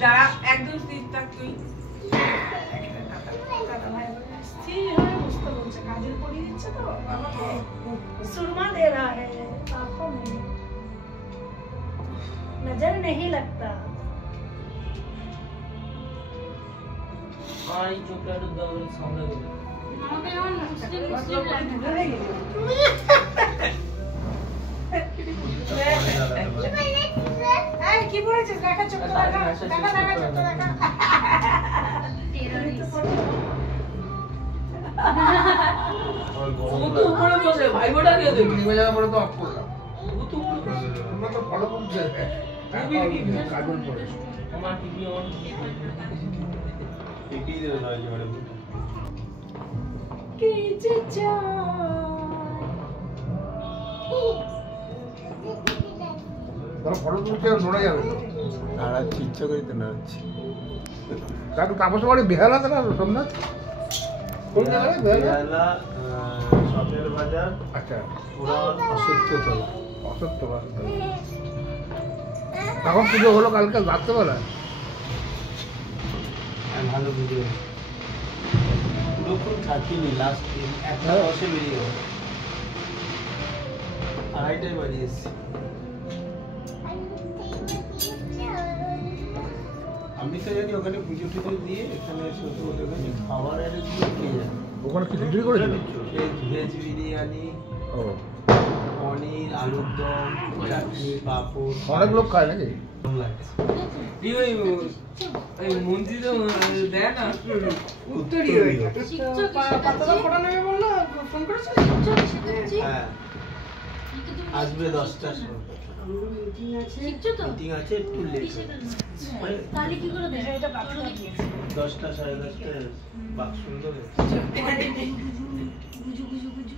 যারা একদম স্থির থাক তুই স্থির হয়ে বুঝতে বলছে কাজের পরিয়ে দিচ্ছে তো আমাকে सुरमा दे रहा है आंखों में नजर नहीं लगता आई चॉकलेट दो सामने दे আমাকে আমার মুসলিম লাগে এই কি বলেছিস দেখা চোখ দেখা দেখা চোখ দেখা वो तो ऊपर बसे भाई बड़ा क्या दे নিমে যাওয়ার পরে তো অফ করলাম। वो तो তোমরা তো ফলো করছে কার্টুন করে हमारा टीवी ऑन টিপি দেবে না এবারে কি যে চাই তোরা ফটো তুলতে নড়ে যাবে তো নাড়াচ্ছি ইচ্ছা করি তো নাড়াচ্ছি কাকু তাপসের বাড়ি বেহালাতে না সোমনাথ কোন জায়গায় বেহালা বেহালা শপের বাজার আচ্ছা পুরান অসত্যতলা অসত্য বাসত্য তখন পুজো হলো কালকে রাত্রেবেলা ভালো ভিডিও পুরোক্ষণ থাকিনি লাস্ট একটা বসে বেরিয়ে গেল আড়াইটায় বাড়ি এসেছি আমি তো জানি ওখানে পুজো টুজো দিয়ে এখানে এসে তো ওখানে খাবার এনে দিয়ে খেয়ে যাবে ওখানে কি খিচুড়ি করেছিল ভেজ বিরিয়ানি ও পনির আলুর দম চাটনি পাঁপড় অনেক লোক খায় নাকি ভালো লাগছে এই মন্দিরে দেয় না উত্তরই হয়ে পাতাটা ফোটা নেবে বললো ফোন করেছিল হ্যাঁ আসবে 10টার সময় শিখছো তো মিটিং আছে একটু লেট তাহলে কি করে দেবে এটা পাঠানো দেখি 10টা 10:30টায় বাক্স সুন্দর গুজু গুজু গুজু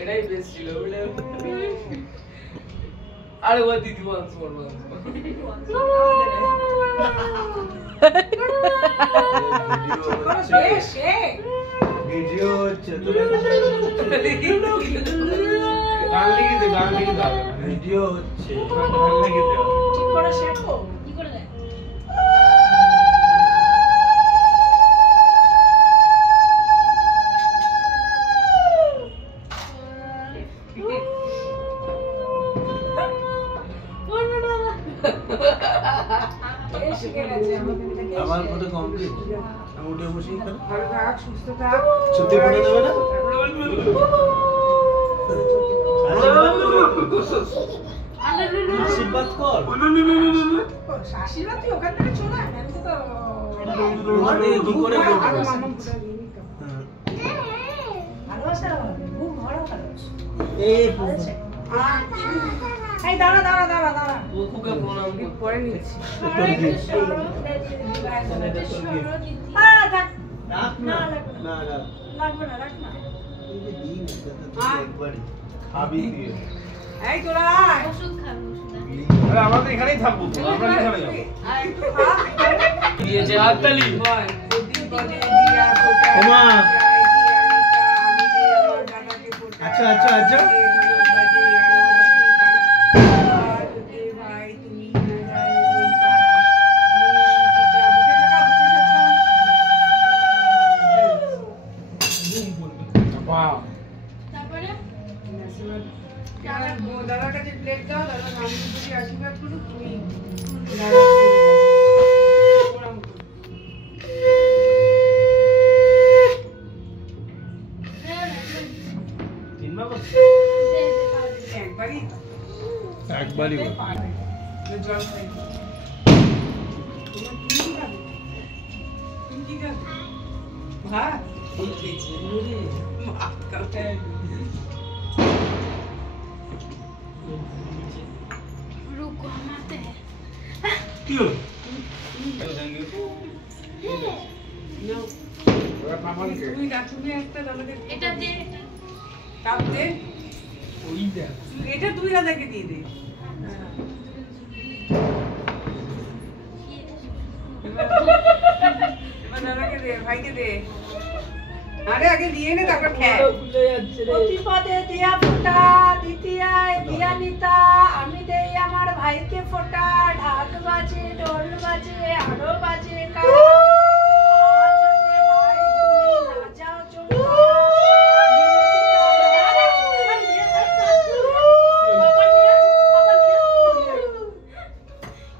এটাই বেস্ট ছিল আরে ওই দিদি ওয়ান্স মোর ভিডিও হচ্ছে গান লিখে দে ভিডিও হচ্ছে গান লিখে দে ঠিক করে শেখো কি করে দেয় আমার ফটো কমপ্লিট আমি উঠে বসি এখানে ভালো থাক সুস্থ থাক ছুটি পড়ে দেবে না আশীর্বাদ কর শাশিরা তুই ওখান থেকে চলে আয় আমি তো মানে কি করে করবো ভালোবাসা খুব ভালো ভালোবাসা এই এই দাঁড়া দাঁড়া দাঁড়া দাঁড়া ও খুকে প্রণাম কর পরে নিচ্ছি রাখ না না রাখ লাগবে না রাখ না দিন একবারই খাবি দিয়ে এই তোরা আয় ওষুধ খাবে ওষুধ আরে আমরা তো এখানেই থাকবো তো আমরা এখানে যাবো আয় একটু খা দিয়েছে হাততালি বল বুদ্ধি বলে দিয়া কোটা ওমা। দিয়া নিতা আমি যে আমার দাদাকে কোটা আচ্ছা আচ্ছা আচ্ছা বাজে আরো বাজে ভাই তুমি বাহ তারপরে দাদার কাছে প্লেট দাও দাদা আমি যদি আশীর্বাদ করুক তুমি তিনবার একবারই একবারই বল। জল খাই কি খাবে ভাত ভাত খাবে रुको हम आते हैं কি হলো? তুমি একটা দাদাকে এটা দে কাপ দে এটা তুই দাদাকে দিয়ে দে এবার দাদাকে দে ভাইকে দে আরে আগে দিয়ে নে তারপর খেয়ে ভুলে যাচ্ছে রে প্রতিপদে দিয়া ফোঁটা দ্বিতীয়ায় দিয়া নিতা আমি দেই আমার ভাইকে ফোঁটা ঢাক বাজে ঢোল বাজে আরো বাজে কার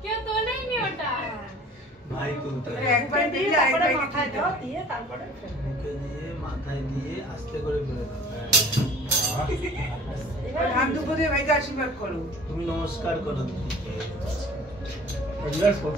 क्यों तो नहीं नहीं होता ভাই তুলতে হবে। একবার দিলে তারপরে আরেকবার মাথায় দাও দিয়ে তারপরে মুখে দিয়ে মাথায় দিয়ে আস্তে করে ফেলে দাও। এবার হাত দুটো দিয়ে ভাইকে আশীর্বাদ করো তুমি নমস্কার করো দিদিকে। নমস্কার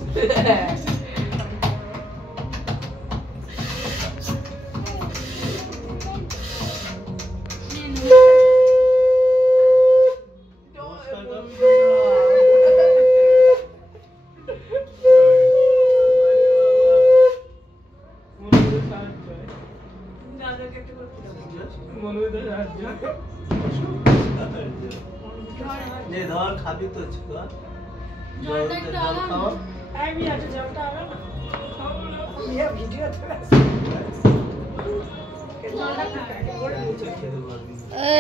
দাদাকে একটু করে দাও মনে হয় সাহায্য নে ধর খাবি তো ছোয়া জল জলটা একটু জল আনো না। খাও আমি আজ জলটা আনো না ভিডিও তো জলটা প্যাকেট করে নিয়ে খেতে পারবি ए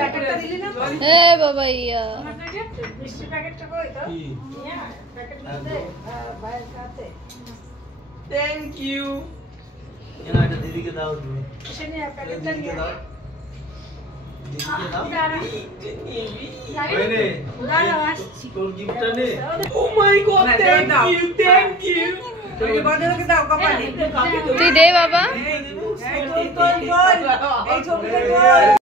প্যাকেটটা দিলি না ए बाबैया আমার প্যাকেট মিষ্টি প্যাকেটটা কই তো কি নিয়ে প্যাকেটটা দে ভাইয়ের কাছে থ্যাংক ইউ এনা এটা দিদিকে দাও তুমি এসে নিয়ে এটা প্যাকেটটা দিদিকে নিয়ে দাও দিদিকে দাও দাঁড়া ওই নে দাঁড়া আসছি তোর গিফটটা নে ও মাই গড না, থ্যাংক দাও। ইউ থ্যাংক ইউ ওই বদলকে দাও কপালে তুই দে বাবা এই তোল তোল তোল এই ছবিটা তোল